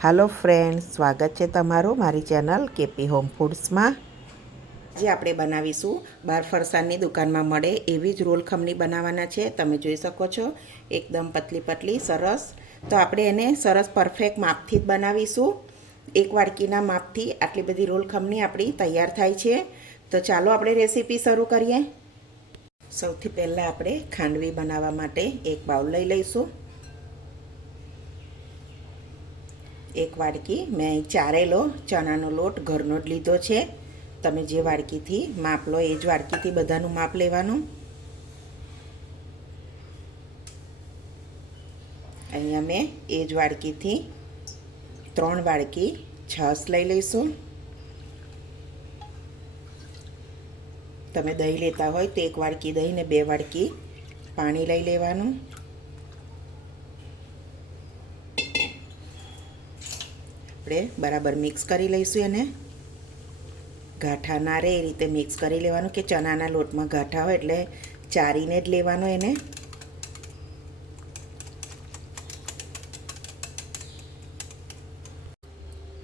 હાલો friends, સ્વાગત છે તમારું મારી ચેનલ કેપી હોમ ફૂડ્સમાં। આજે આપણે બનાવીશું બાર ફરસાણની દુકાનમાં મળે એવી જ રોલ ખમણી બનાવવાના છે। તમે જોઈ શકો છો એકદમ પતલી પતલી સરસ। તો આપણે એને સરસ પરફેક્ટ માપથી જ બનાવીશું। એક વાડકીના માપથી આટલી બધી રોલ ખમણી આપણી તૈયાર થાય છે। તો ચાલો આપણે રેસીપી શરૂ કરીએ। સૌથી પહેલાં આપણે ખાંડવી બનાવવા માટે એક બાઉલ લઈ લઈશું। એક વાડકી મેં ચારેલો ચણાનો લોટ ઘરનો જ લીધો છે। તમે જે વાડકીથી માપ લો એ જ વાડકીથી બધાનું માપ લેવાનું। અહીંયા મેં એ જ વાડકીથી 3 વાડકી છાશ લઈ લઈશું। તમે દહીં લેતા હોય તો 1 વાડકી દહીં ને 2 વાડકી પાણી લઈ લેવાનું। આપણે બરાબર મિક્સ કરી લઈશું એને। ગાંઠા ના રહે એ રીતે મિક્સ કરી લેવાનું કે ચણાના લોટમાં ગાંઠા હોય એટલે ચારીને જ લેવાનો એને।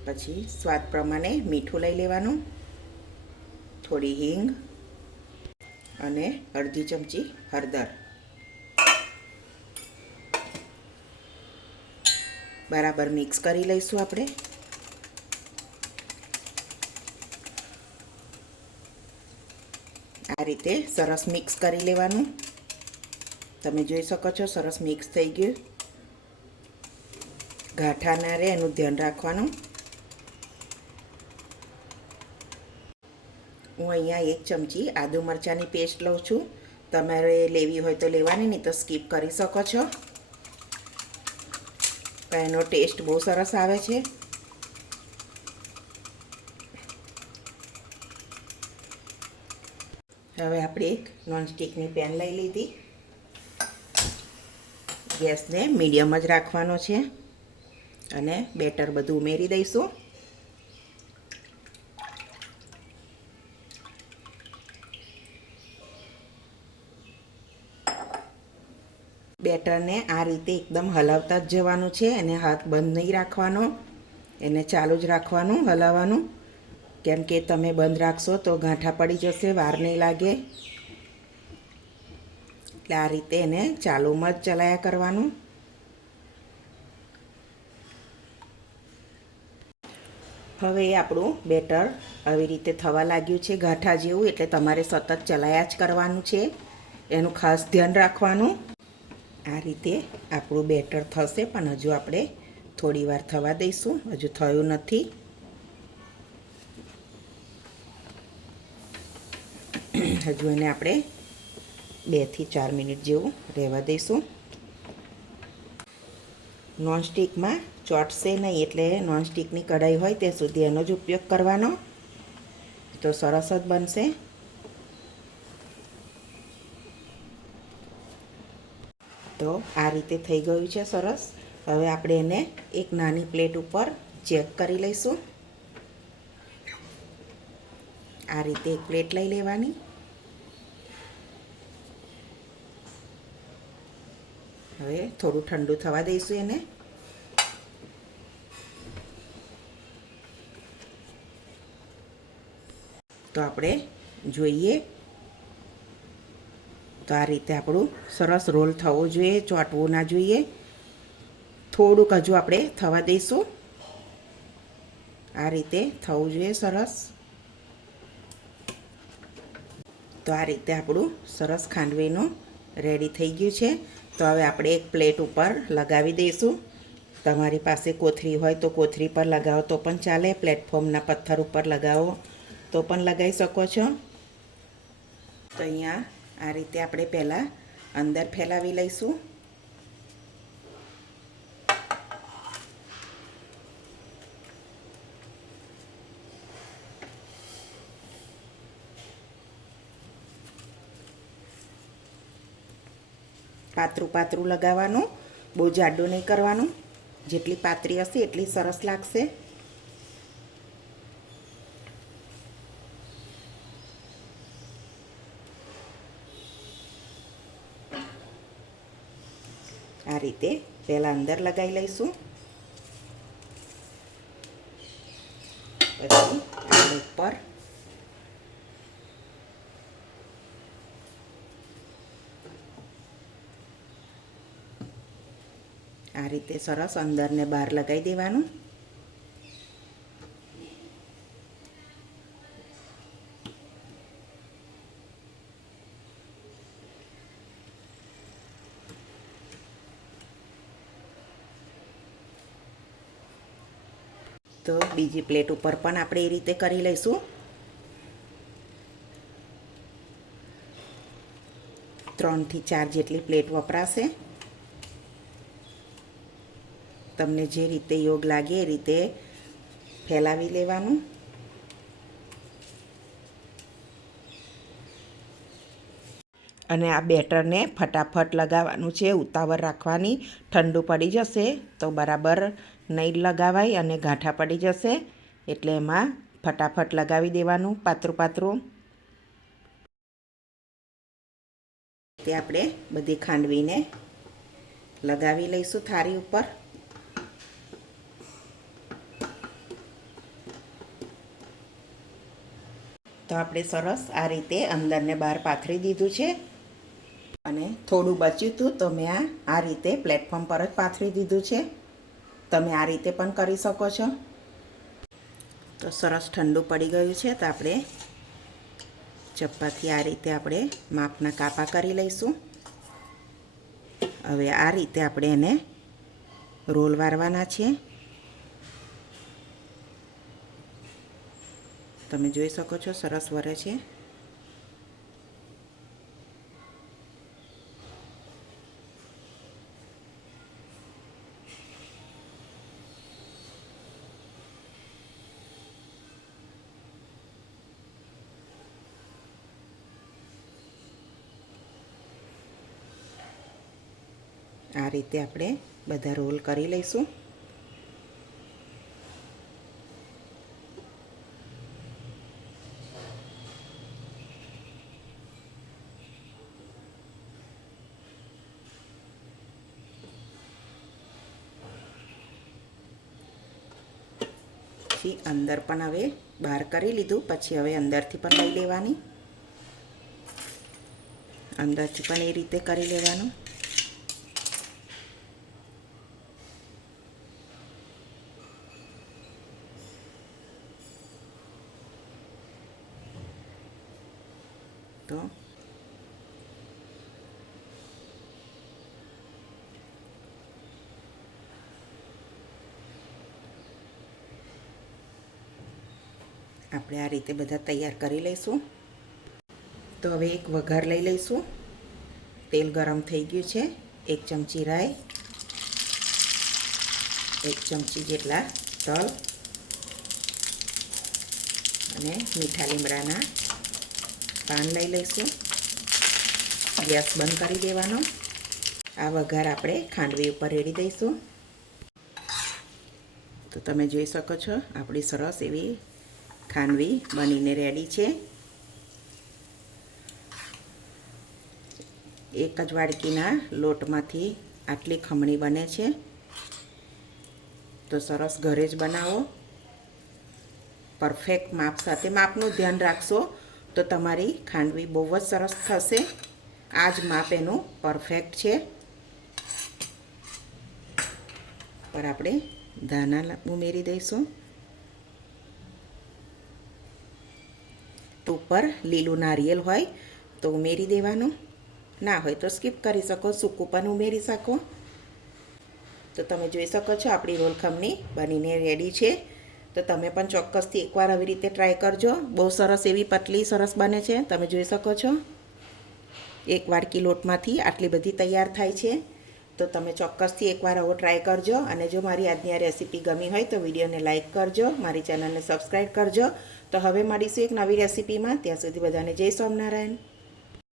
પછી સ્વાદ પ્રમાણે મીઠું લઈ લેવાનું, થોડી હિંગ અને અડધી ચમચી હળદર। બરાબર મિક્સ કરી લઈશું આપણે। આ રીતે સરસ મિક્સ કરી લેવાનું। તમે જોઈ શકો છો સરસ મિક્સ થઈ ગયું। ગાંઠા ના રહે એનું ધ્યાન રાખવાનું। હું અહીંયા 1 ચમચી આદુ મરચાંની પેસ્ટ લઉં છું। તમારે લેવી હોય તો લેવાની, નહીં તો સ્કીપ કરી શકો છો। પણ એનો ટેસ્ટ બહુ સરસ આવે છે। હવે આપણે એક નોનસ્ટિકની પેન લઈ લીધી। ગેસને મીડિયમ જ રાખવાનો છે અને બેટર બધું ઉમેરી દઈશું। બેટરને આ રીતે એકદમ હલાવતા જ જવાનું છે। એને હાથ બંધ નહીં રાખવાનો, એને ચાલુ જ રાખવાનું, હલાવવાનું। કેમ કે તમે બંધ રાખશો તો ગાંઠા પડી જશે, વાર નહીં લાગે। એટલે આ રીતે એને ચાલુમાં જ ચલાયા કરવાનું। હવે આપણું બેટર આવી રીતે થવા લાગ્યું છે ગાંઠા જેવું, એટલે તમારે સતત ચલાયા જ કરવાનું છે, એનું ખાસ ધ્યાન રાખવાનું। આ રીતે આપણું બેટર થશે, પણ હજુ આપણે થોડી વાર થવા દઈશું, હજુ થયું નથી। હજુ એને આપણે 2 થી 4 મિનિટ જેવું રહેવા દઈશું। નોનસ્ટિકમાં ચોંટશે નહીં, એટલે નોનસ્ટિકની કઢાઈ હોય તે સુધી એનો જ ઉપયોગ કરવાનો, તો સરસ જ બનશે। તો આ રીતે થઈ ગયું છે સરસ। હવે આપણે એને એક નાની પ્લેટ ઉપર ચેક કરી લઈશું। આ રીતે એક પ્લેટ લઈ લેવાની। હવે થોડું ઠંડુ થવા દઈશું એને। તો આપણે જોઈએ તો આ રીતે આપણું સરસ રોલ થવો જોઈએ, ચોંટવું ના જોઈએ। થોડુંક હજુ આપણે થવા દઈશું। આ રીતે થવું જોઈએ સરસ। તો આ રીતે આપણું સરસ ખાંડવીનું રેડી થઈ ગયું છે। તો હવે આપણે એક પ્લેટ ઉપર લગાવી દઈશું। તમારી પાસે કોથળી હોય તો કોથળી પર લગાવો તો પણ ચાલે, પ્લેટફોર્મના પથ્થર ઉપર લગાવો તો પણ લગાવી શકો છો। તો અહીંયા આ રીતે આપણે પહેલાં અંદર ફેલાવી લઈશું। પાતળું પાતળું લગાવવાનું, બહુ જાડું નહીં કરવાનું। જેટલી પાતળી હશે એટલી સરસ લાગશે। આ રીતે પહેલાં અંદર લગાવી લઈશું। પછી આપણે ઉપર આ રીતે સરસ અંદર ને બહાર લગાવી દેવાનું. તો બીજી પ્લેટ ઉપર પણ આપણે એ રીતે કરી લઈશું. 3 થી 4 જેટલી પ્લેટ વપરાશે. તમને જે રીતે યોગ લાગે એ રીતે ફેલાવી લેવાનું. અને આ બેટરને ફટાફટ લગાવવાનું છે, ઉતાવળ રાખવાની. ઠંડુ પડી જશે તો બરાબર નહીં લગાવાય અને ગાંઠા પડી જશે, એટલે એમાં ફટાફટ લગાવી દેવાનું પાતળું પાતળું. તે આપણે બધી ખાંડવીને લગાવી લઈશું થાળી ઉપર. તો આપણે સરસ આ રીતે અંદરને બહાર પાથરી દીધું છે. અને થોડું બચ્યું હતું તો મેં આ રીતે પ્લેટફોર્મ પર જ પાથરી દીધું છે. તમે આ રીતે પણ કરી શકો છો. તો સરસ ઠંડુ પડી ગયું છે, તો આપણે ચપ્પાથી આ રીતે આપણે માપના કાપા કરી લઈશું. હવે આ રીતે આપણે એને રોલ વારવાના છે. તમે જોઈ શકો છો સરસ વરે છે. આ રીતે આપણે બધા રોલ કરી લઈશું. પછી અંદર પણ હવે બહાર કરી લીધું, પછી હવે અંદરથી પણ લઈ લેવાની. અંદરથી પણ એ રીતે કરી લેવાનું. તો આપણે આ રીતે બધા તૈયાર કરી લઈશું. તો હવે એક વઘાર લઈ લઈશું. તેલ ગરમ થઈ ગયું છે. 1 ચમચી રાઈ, 1 ચમચી જેટલા તલ અને મીઠા લીમડાના પાન લઈ લઈશું. ગેસ બંધ કરી દેવાનો. આ વઘાર આપણે ખાંડવી ઉપર રેડી દઈશું. તો તમે જોઈ શકો છો આપણી સરસ એવી ખાંડવી બનીને રેડી છે. એક જ વાડકીના લોટમાંથી આટલી ખમણી બને છે. તો સરસ ઘરે જ બનાવો. પરફેક્ટ માપ સાથે. માપનું ધ્યાન રાખશો તો તમારી ખાંડવી બહુ જ સરસ થશે. આ જ માપ એનું પરફેક્ટ છે. પર આપણે ધાણા ઉમેરી દઈશું. ઉપર લીલું નારિયેલ હોય તો ઉમેરી દેવાનું, ના હોય તો સ્કીપ કરી શકો, સૂકું પણ ઉમેરી શકો. તો તમે જોઈ શકો છો આપણી રોલ ખમણી બનીને રેડી છે. તો તમે પણ ચોક્કસથી એકવાર આવી રીતે ટ્રાય કરજો. બહુ સરસ એવી પતલી સરસ બને છે. તમે જોઈ શકો છો એક વાડકી લોટમાંથી આટલી બધી તૈયાર થાય છે. તો તમે ચોક્કસથી એકવાર આવો ટ્રાય કરજો. અને જો મારી આજની આ રેસીપી ગમી હોય તો વિડીયોને લાઇક કરજો, મારી ચેનલને સબસ્ક્રાઈબ કરજો. તો હવે મળીશું એક નવી રેસીપીમાં. ત્યાં સુધી બધાને જય સ્વામિનારાયણ.